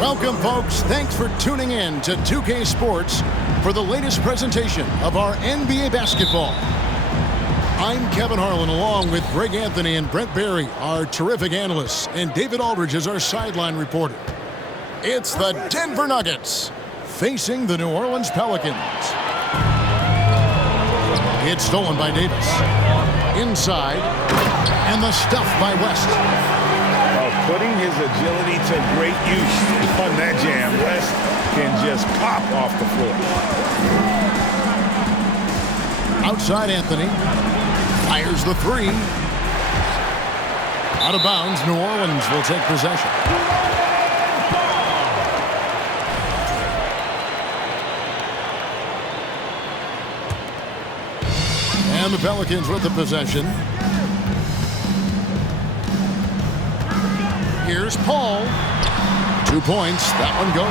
Welcome, folks. Thanks for tuning in to 2K Sports for the latest presentation of our NBA basketball. I'm Kevin Harlan, along with Greg Anthony and Brent Barry, our terrific analysts, and David Aldridge is our sideline reporter. It's the Denver Nuggets facing the New Orleans Pelicans. It's stolen by Davis. Inside, and the stuff by West. Putting his agility to great use on that jam. West can just pop off the floor. Outside Anthony. Fires the three. Out of bounds, New Orleans will take possession. And the Pelicans with the possession. Here's Paul. 2 points. That one goes.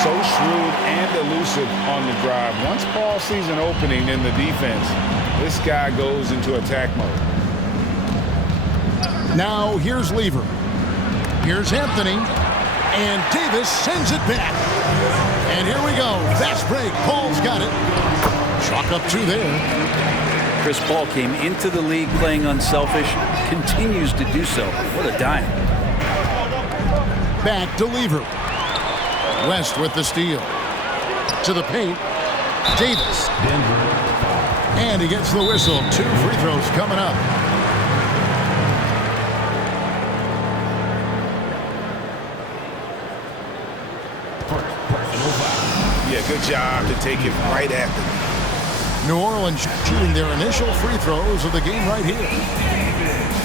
So shrewd and elusive on the drive. Once Paul sees an opening in the defense, this guy goes into attack mode. Now here's Lever. Here's Anthony. And Davis sends it back. And here we go. Fast break. Paul's got it. Chalk up 2 there. Chris Paul came into the league playing unselfish, continues to do so. What a dime. Back to Lever. West with the steal. To the paint. Davis. And he gets the whistle. 2 free throws coming up. Yeah, good job to take it right at them. New Orleans shooting their initial free throws of the game right here.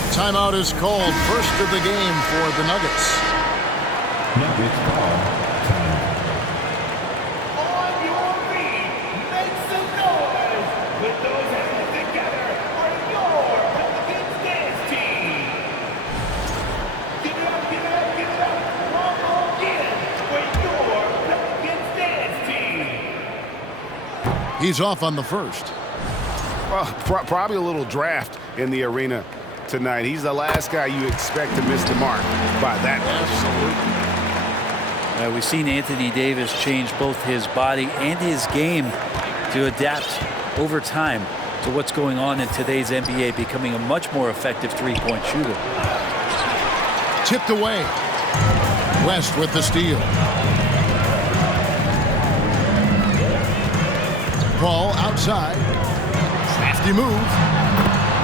Timeout is called, first of the game for the Nuggets. Nuggets ball. On your feet, make some noise. Put those hands together for your Pelicans dance team. Give it up, give it up, give it up. One more again for your Pelicans dance team. He's off on the first. Well, probably a little draft in the arena tonight. He's the last guy you expect to miss the mark by that much. We've seen Anthony Davis change both his body and his game to adapt over time to what's going on in today's NBA, becoming a much more effective three-point shooter. Tipped away. West with the steal. Paul outside. Crafty move.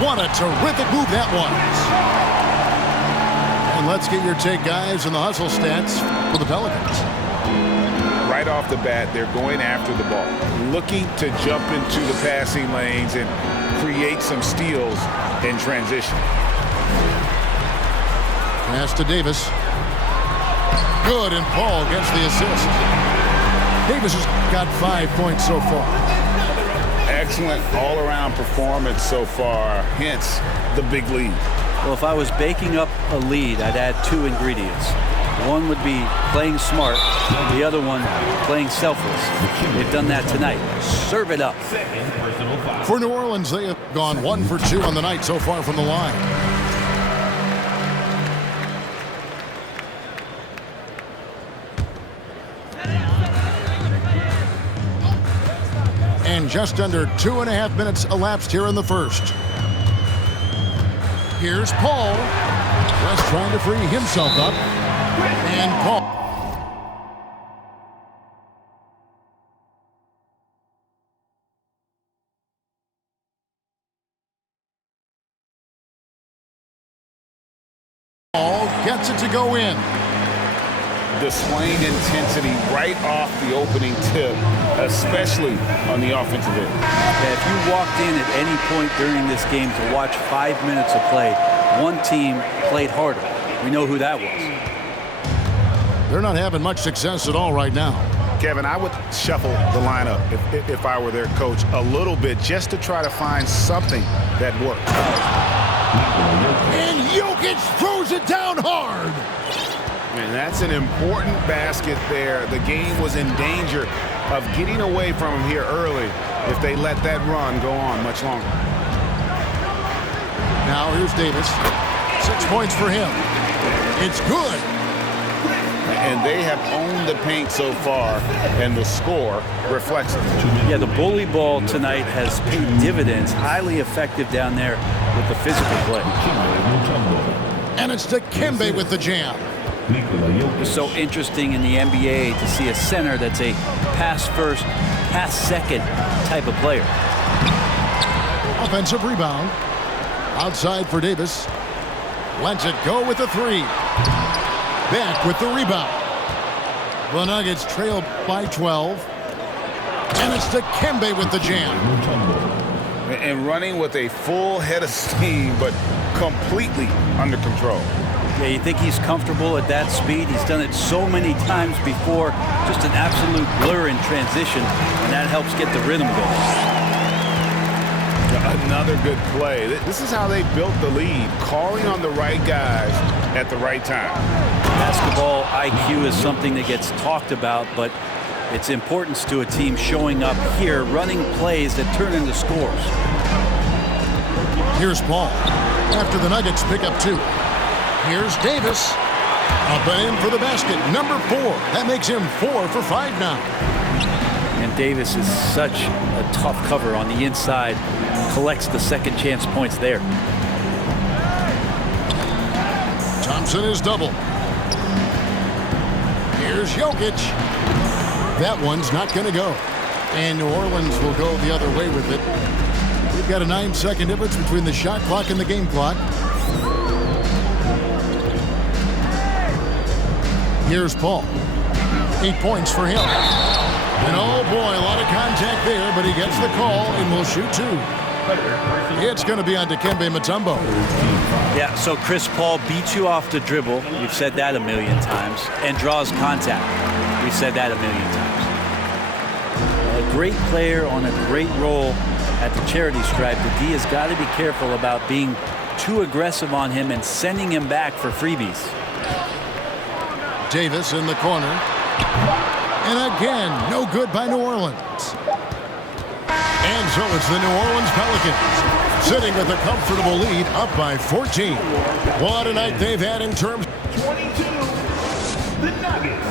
What a terrific move that was. And let's get your take, guys, on the hustle stats for the Pelicans. Right off the bat, they're going after the ball, looking to jump into the passing lanes and create some steals in transition. Pass to Davis. Good, and Paul gets the assist. Davis has got 5 points so far. Excellent all-around performance so far, hence the big lead. Well, if I was baking up a lead, I'd add 2 ingredients. One would be playing smart, the other one playing selfless. They've done that tonight. Serve it up. For New Orleans, they have gone 1 for 2 on the night so far from the line. And just under 2.5 minutes elapsed here in the first. Here's Paul. West trying to free himself up. And Paul. Paul gets it to go in. Displaying intensity right off the opening tip, especially on the offensive end. Yeah, if you walked in at any point during this game to watch 5 minutes of play, one team played harder. We know who that was. They're not having much success at all right now. Kevin, I would shuffle the lineup if I were their coach a little bit just to try to find something that worked. And Jokic throws it down hard. And that's an important basket there. The game was in danger of getting away from him here early if they let that run go on much longer. Now here's Davis. 6 points for him. It's good. And they have owned the paint so far, and the score reflects it. Yeah, the bully ball tonight has paid dividends. Highly effective down there with the physical play. And it's Dikembe with the jam. It's so interesting in the NBA to see a center that's a pass first, pass second type of player. Offensive rebound. Outside for Davis. Lets it go with the three. Back with the rebound. The Nuggets trail by 12. And it's Dikembe with the jam. And running with a full head of steam, but completely under control. Yeah, you think he's comfortable at that speed. He's done it so many times before. Just an absolute blur in transition, and that helps get the rhythm going. Another good play. This is how they built the lead, calling on the right guys at the right time. Basketball IQ is something that gets talked about, but its importance to a team showing up here, running plays that turn into scores. Here's Paul. After the Nuggets pick up 2. Here's Davis. Up and in for the basket. Number 4. That makes him 4 for 5 now. And Davis is such a tough cover on the inside. Collects the second chance points there. Thompson is double. Here's Jokic. That one's not going to go. And New Orleans will go the other way with it. We've got a 9-second difference between the shot clock and the game clock. Here's Paul. 8 points for him. And oh boy, a lot of contact there, but he gets the call and will shoot 2. It's going to be on Dikembe Mutombo. Yeah, so Chris Paul beats you off the dribble. We've said that a million times. And draws contact. We've said that a million times. A great player on a great role at the charity stripe. The D has got to be careful about being too aggressive on him and sending him back for freebies. Davis in the corner. And again, no good by New Orleans. And so it's the New Orleans Pelicans sitting with a comfortable lead, up by 14. What a night they've had in terms. 22, the Nuggets.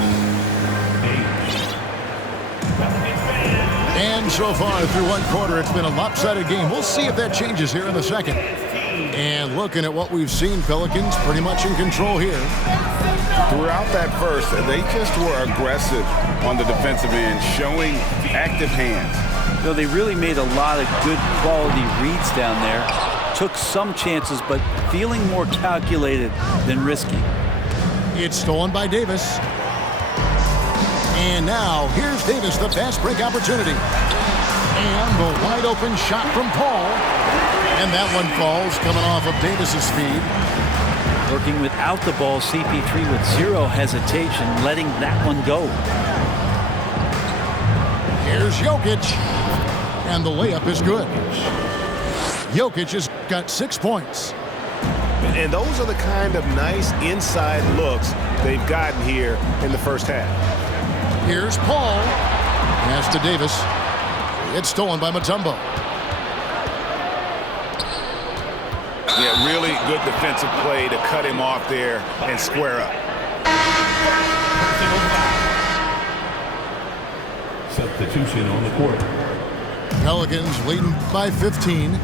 And so far through one quarter, it's been a lopsided game. We'll see if that changes here in the second. And looking at what we've seen, Pelicans pretty much in control here. Throughout that first, they just were aggressive on the defensive end, showing active hands. So they really made a lot of good quality reads down there. Took some chances, but feeling more calculated than risky. It's stolen by Davis. And now, here's Davis, the fast break opportunity. And the wide open shot from Paul. And that one falls, coming off of Davis's speed. Working without the ball, CP3 with 0 hesitation, letting that one go. Here's Jokic. And the layup is good. Jokic has got 6 points. And those are the kind of nice inside looks they've gotten here in the first half. Here's Paul. Pass to Davis. It's stolen by Mutombo. Yeah, really good defensive play to cut him off there and square up. Substitution on the court. Pelicans leading by 15.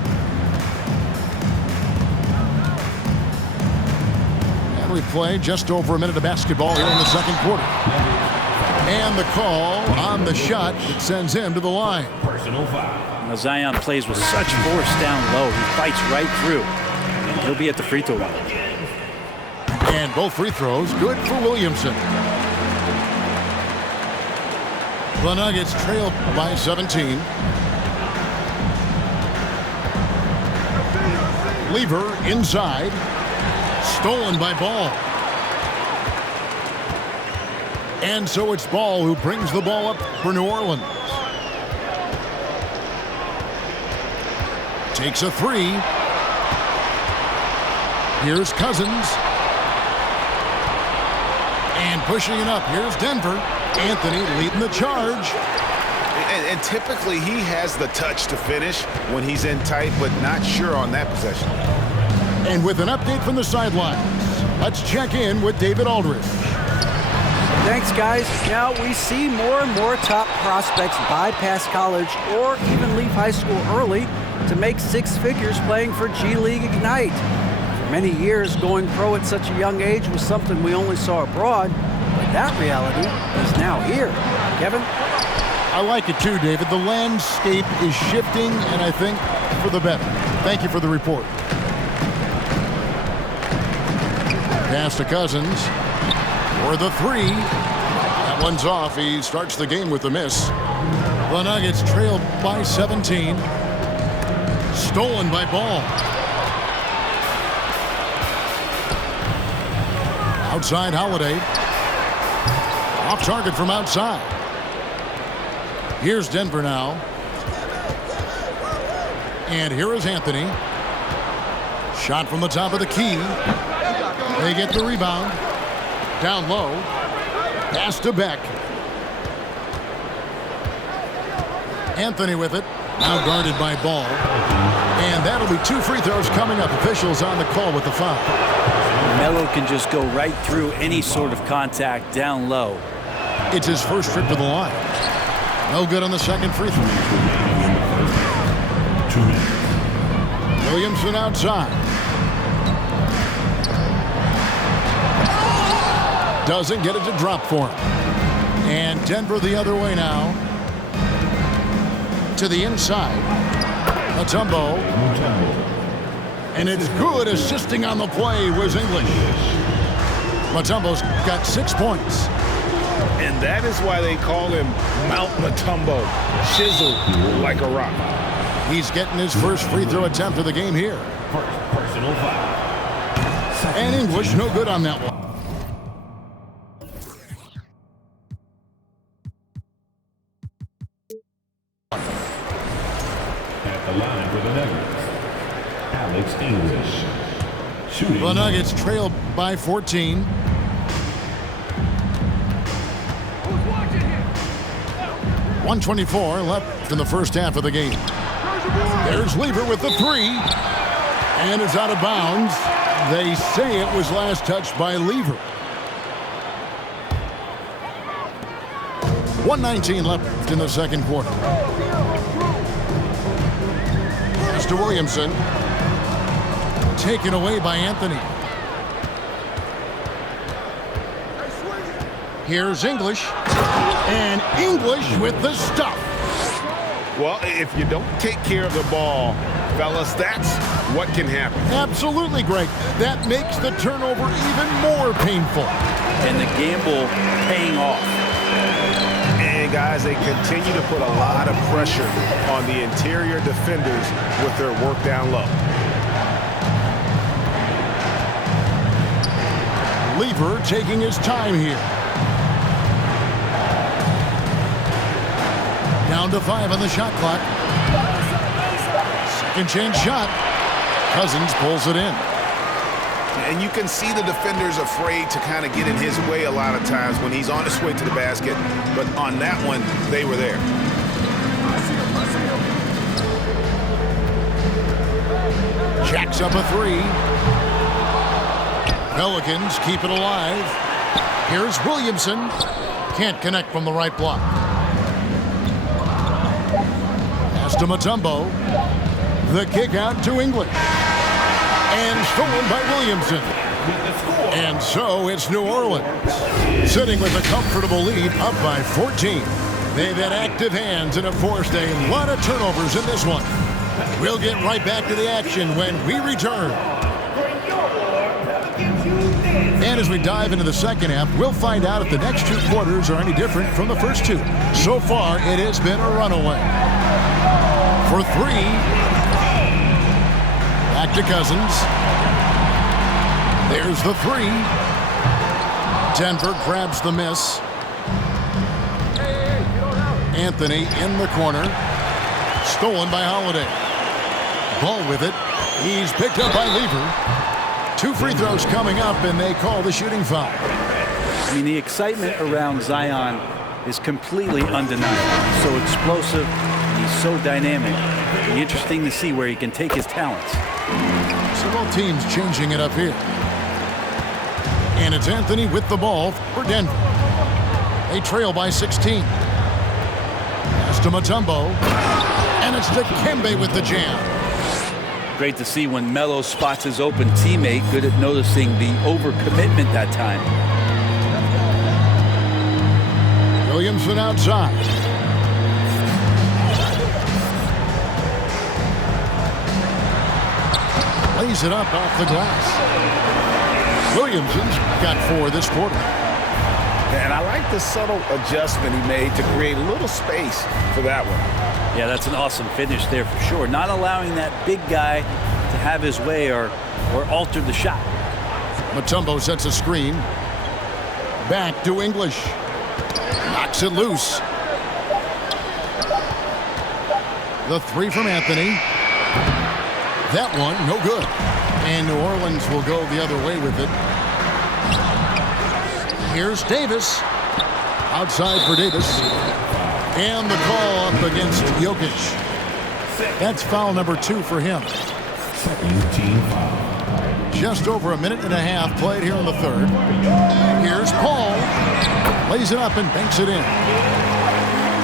And we play just over a minute of basketball here in the second quarter. And the call on the shot that sends him to the line. Personal foul. Now Zion plays with such force down low. He fights right through. And he'll be at the free throw line. And both free throws good for Williamson. The Nuggets trail by 17. Lever inside. Stolen by Ball. And so it's Ball who brings the ball up for New Orleans. Takes a 3. Here's Cousins. And pushing it up. Here's Denver. Anthony leading the charge. And typically he has the touch to finish when he's in tight, but not sure on that possession. And with an update from the sidelines, let's check in with David Aldridge. Thanks, guys. Now we see more and more top prospects bypass college or even leave high school early to make six figures playing for G League Ignite. For many years, going pro at such a young age was something we only saw abroad, but that reality is now here. Kevin? I like it too, David. The landscape is shifting, and I think for the better. Thank you for the report. Pass to Cousins for the three. That one's off. He starts the game with a miss. The Nuggets trailed by 17. Stolen by Ball. Outside Holiday. Off target from outside. Here's Denver now. And here is Anthony. Shot from the top of the key. They get the rebound. Down low. Pass to Beck. Anthony with it. Now guarded by Ball. And that'll be 2 free throws coming up. Officials on the call with the foul. Melo can just go right through any sort of contact down low. It's his first trip to the line. No good on the second free throw. 2 minutes. Williamson outside. Doesn't get it to drop for him. And Denver the other way now. To the inside. Mutombo. And it's good. Assisting on the play was English. Mutombo's got 6 points. And that is why they call him Mount Mutombo. Chiseled like a rock. He's getting his first free throw attempt of the game here. Personal foul. And English no good on that one. At the line for the Nuggets, Alex English. Shooting. The Nuggets trail by 14. .124 left in the first half of the game. There's Lever with the three. And it's out of bounds. They say it was last touched by Lever. 1:19 left in the second quarter. Pass to Williamson. Taken away by Anthony. Here's English. And English with the stuff. Well, if you don't take care of the ball, fellas, that's what can happen. Absolutely, Greg. That makes the turnover even more painful. And the gamble paying off. And guys, they continue to put a lot of pressure on the interior defenders with their work down low. Lever taking his time here. Down to 5 on the shot clock. Second chance shot. Cousins pulls it in. And you can see the defenders afraid to kind of get in his way a lot of times when he's on his way to the basket. But on that one, they were there. Jacks up a three. Pelicans keep it alive. Here's Williamson. Can't connect from the right block. Pass to Mutombo. The kick out to English. And stolen by Williamson. And so it's New Orleans. Sitting with a comfortable lead, up by 14. They've had active hands and have forced a lot of turnovers in this one. We'll get right back to the action when we return. And as we dive into the second half, we'll find out if the next 2 quarters are any different from the first 2. So far, it has been a runaway. For 3. Back to Cousins. There's the 3. Denver grabs the miss. Anthony in the corner. Stolen by Holiday. Ball with it. He's picked up by Lever. 2 free throws coming up, and they call the shooting foul. I mean, the excitement around Zion is completely undeniable. He's so explosive, and he's so dynamic. It'll be interesting to see where he can take his talents. So both teams changing it up here. And it's Anthony with the ball for Denver. They trail by 16. Pass to Mutombo. And it's Dikembe with the jam. Great to see when Melo spots his open teammate. Good at noticing the overcommitment that time. Williamson outside. Lays it up off the glass. Williamson's got 4 this quarter. And I like the subtle adjustment he made to create a little space for that one. Yeah, that's an awesome finish there for sure. Not allowing that big guy to have his way or alter the shot. Mutombo sets a screen. Back to English. Knocks it loose. The 3 from Anthony. That one, no good. And New Orleans will go the other way with it. Here's Davis. Outside for Davis. And the call up against Jokic. That's foul number 2 for him. Team foul. Just over a minute and a half played here in the third. Here's Paul. Lays it up and banks it in.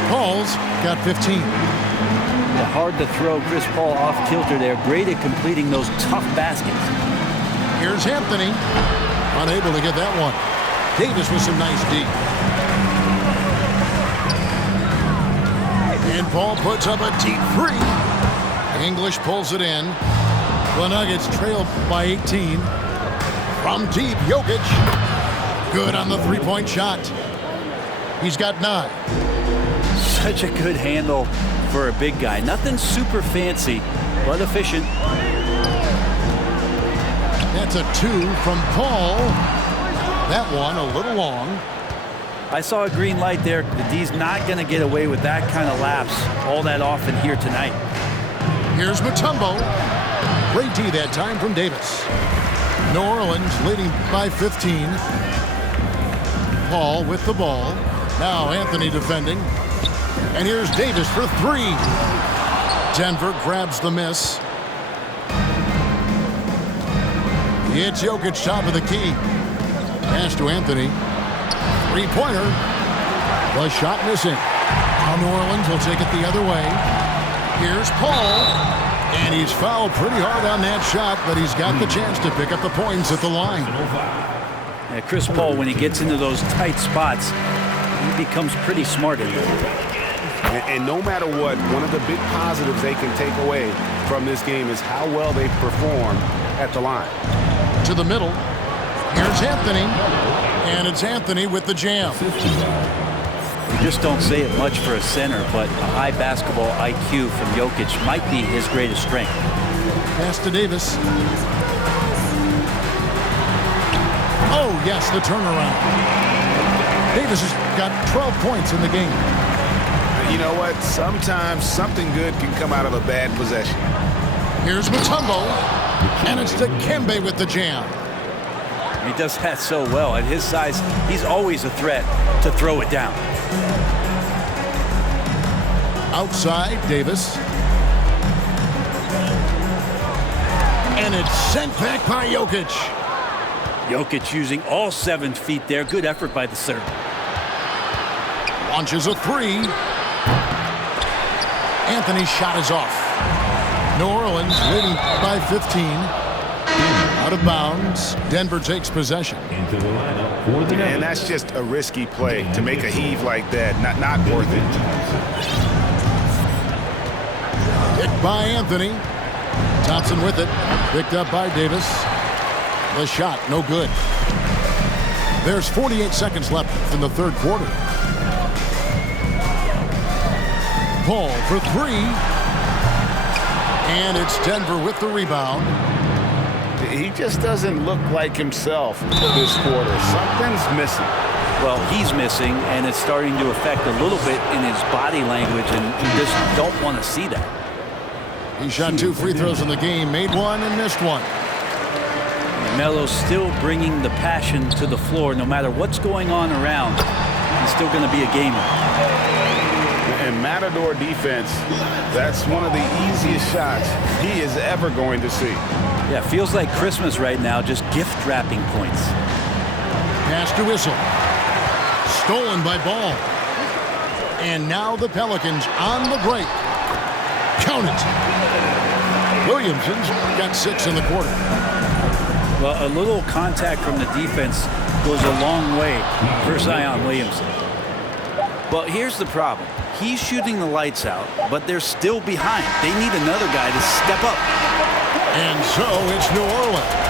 Paul's got 15. Hard to throw Chris Paul off kilter there. Great at completing those tough baskets. Here's Anthony. Unable to get that one. Davis with some nice D. And Paul puts up a deep 3. English pulls it in. The Nuggets trail by 18. From deep, Jokic. Good on the 3-point shot. He's got 9. Such a good handle for a big guy. Nothing super fancy, but efficient. That's a 2 from Paul. That one a little long. I saw a green light there. The D's not going to get away with that kind of lapse all that often here tonight. Here's Mutombo. Great D that time from Davis. New Orleans leading by 15. Paul with the ball. Now Anthony defending. And here's Davis for 3. Denver grabs the miss. It's Jokic top of the key. Pass to Anthony. 3-pointer. The shot missing. Now New Orleans will take it the other way. Here's Paul. And he's fouled pretty hard on that shot, but he's got the chance to pick up the points at the line. Yeah, Chris Paul, when he gets into those tight spots, he becomes pretty smart in there. And no matter what, one of the big positives they can take away from this game is how well they perform at the line. To the middle. Here's Anthony. And it's Anthony with the jam. You just don't say it much for a center, but a high basketball IQ from Jokic might be his greatest strength. Pass to Davis. Oh, yes, the turnaround. Davis has got 12 points in the game. You know what? Sometimes something good can come out of a bad possession. Here's Mutombo. And it's Dikembe with the jam. He does that so well. At his size, he's always a threat to throw it down. Outside, Davis. And it's sent back by Jokic. Jokic using all 7 feet there. Good effort by the serve. Launches a 3. Anthony's shot is off. New Orleans leading by 15. Out of bounds. Denver takes possession. Into the lineup for the And that's just a risky play to make a heave like that. Not worth it. Picked by Anthony. Thompson with it. Picked up by Davis. The shot, no good. There's 48 seconds left in the third quarter. Paul for 3. And it's Denver with the rebound. He just doesn't look like himself this quarter. Something's missing. Well, he's missing, and it's starting to affect a little bit in his body language, and you just don't want to see that. He shot 2 free throws in the game, made 1 and missed 1. Melo's still bringing the passion to the floor. No matter what's going on around, he's still going to be a gamer. And Matador defense, that's one of the easiest shots he is ever going to see. Yeah, feels like Christmas right now, just gift wrapping points. Pass to Whistle. stolen by Ball. And now the Pelicans on the break. Count it. Williamson's got 6 in the quarter. Well, a little contact from the defense goes a long way for Zion Williamson. Well, here's the problem. He's shooting the lights out, but they're still behind. They need another guy to step up. And so it's New Orleans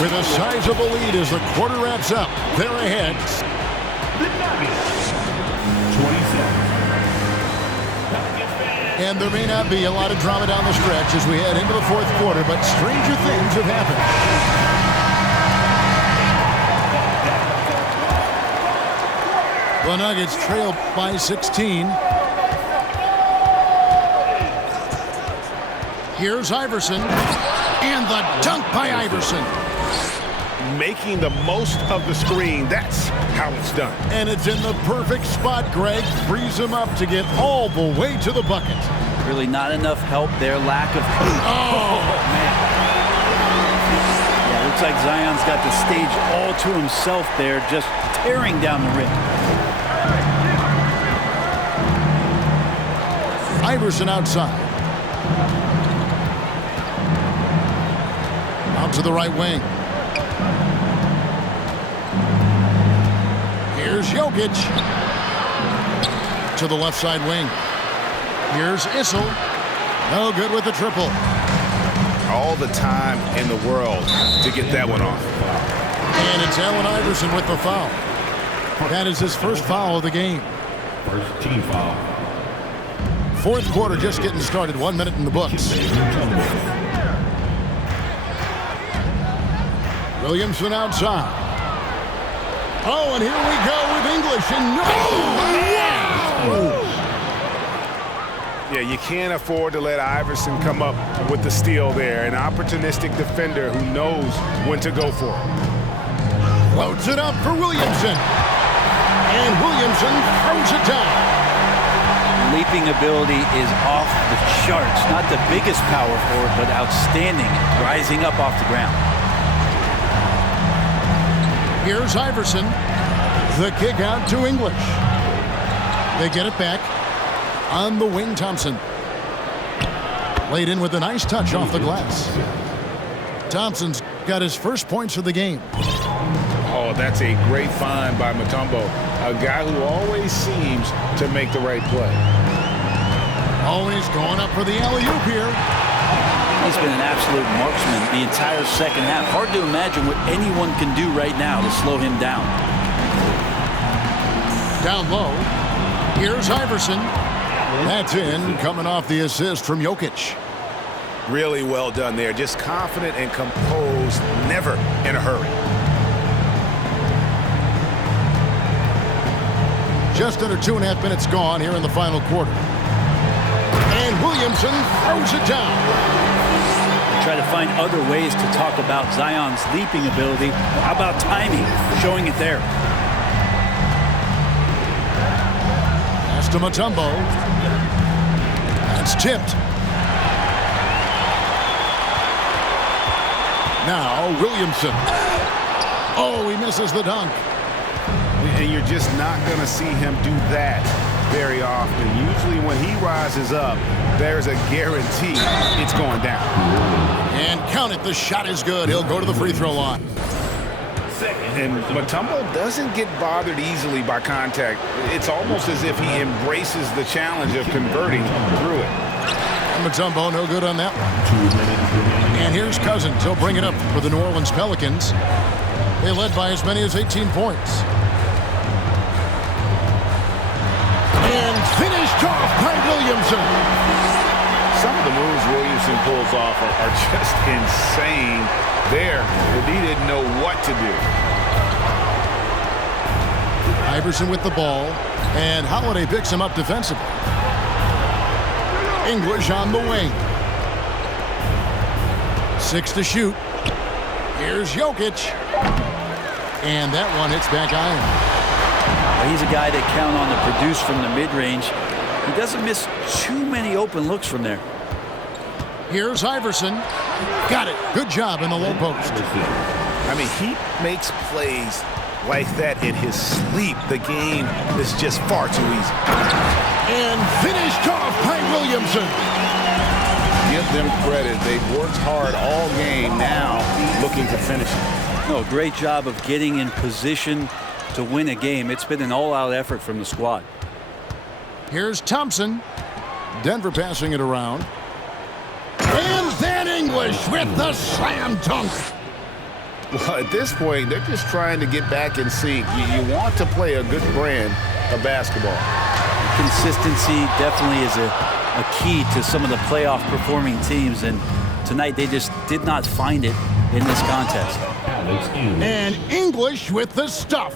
with a sizable lead as the quarter wraps up. They're ahead. The Nuggets. 27. And there may not be a lot of drama down the stretch as we head into the fourth quarter, but stranger things have happened. The Nuggets trail by 16. Here's Iverson. And the dunk by Iverson. Making the most of the screen. That's how it's done. And it's in the perfect spot. Greg frees him up to get all the way to the bucket. Really not enough help there. Lack of... Oh, man. Yeah, looks like Zion's got the stage all to himself there, just tearing down the rim. Iverson outside. Out to the right wing. Here's Jokic. To the left side wing. Here's Issel. No good with the triple. All the time in the world to get that one off. And it's Allen Iverson with the foul. That is his first foul of the game. First team foul. Fourth quarter just getting started. 1 minute in the books. Williamson outside. Oh, and here we go with English. And no! Wow! Yeah, you can't afford to let Iverson come up with the steal there. An opportunistic defender who knows when to go for it. Loads it up for Williamson. And Williamson throws it down. Leaping ability is off the charts. Not the biggest power forward, but outstanding, rising up off the ground. Here's Iverson. The kick out to English. They get it back. On the wing, Thompson. Laid in with a nice touch off the glass. Thompson's got his first points of the game. Oh, that's a great find by Mutombo. A guy who always seems to make the right play. Always going up for the alley-oop here. He's been an absolute marksman the entire second half. Hard to imagine what anyone can do right now to slow him down. Down low. Here's Iverson. That's in, coming off the assist from Jokic. Really well done there. Just confident and composed, never in a hurry. Just under 2.5 minutes gone here in the final quarter. And Williamson throws it down. Try to find other ways to talk about Zion's leaping ability. How about timing? Showing it there. Pass to Mutombo. That's tipped. Now Williamson. Oh, he misses the dunk. And you're just not going to see him do that very often. Usually when he rises up, there's a guarantee it's going down. And count it, the shot is good. He'll go to the free throw line. And Mutombo doesn't get bothered easily by contact. It's almost as if he embraces the challenge of converting through it. And Mutombo no good on that one. And here's Cousins. He'll bring it up for the New Orleans Pelicans. They led by as many as 18 points. And finished off by Williamson. Some of the moves Williamson pulls off are just insane there. He didn't know what to do. Iverson with the ball. And Holiday picks him up defensively. English on the wing. 6 to shoot. Here's Jokic. And that one hits back iron. Well, he's a guy that count on to produce from the mid-range. He doesn't miss too many open looks from there. Here's Iverson. Got it. Good job in the low post. I mean, he makes plays like that in his sleep. The game is just far too easy. And finished off by Williamson. Give them credit. They've worked hard all game, now looking to finish it. No, great job of getting in position to win a game. It's been an all-out effort from the squad. Here's Thompson. Denver passing it around. And then English with the slam dunk. Well, at this point, they're just trying to get back in sync. You want to play a good brand of basketball. Consistency definitely is a key to some of the playoff performing teams, and tonight they just did not find it in this contest. And English with the stuff.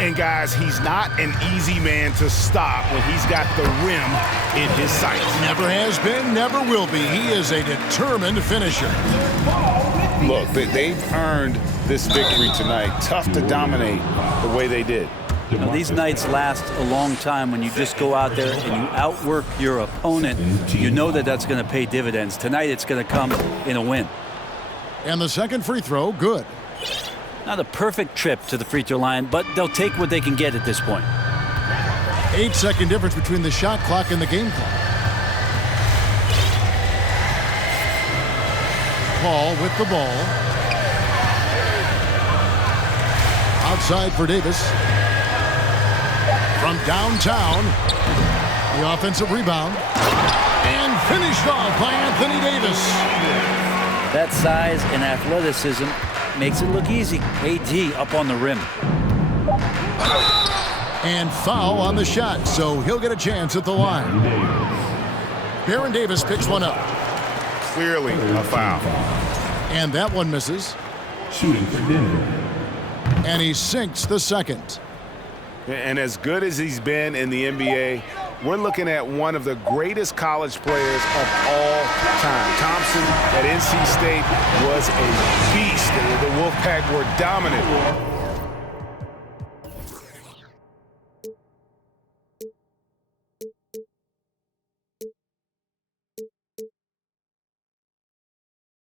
And guys, he's not an easy man to stop when he's got the rim in his sights. Never has been, never will be. He is a determined finisher. Look, they've earned this victory tonight. Tough to dominate the way they did. Now, these nights last a long time when you just go out there and you outwork your opponent. You know that that's going to pay dividends. Tonight it's going to come in a win. And the second free throw, good. Not a perfect trip to the free throw line, but they'll take what they can get at this point. 8-second difference between the shot clock and the game clock. Paul with the ball. Outside for Davis. From downtown, the offensive rebound. And finished off by Anthony Davis. That size and athleticism makes it look easy. AD up on the rim. And foul on the shot, so he'll get a chance at the line. Baron Davis picks one up. Clearly a foul. And that one misses. Shooting for Denver. And he sinks the second. And as good as he's been in the NBA, we're looking at one of the greatest college players of all time. Thompson at NC State was a beast. The Wolfpack were dominant.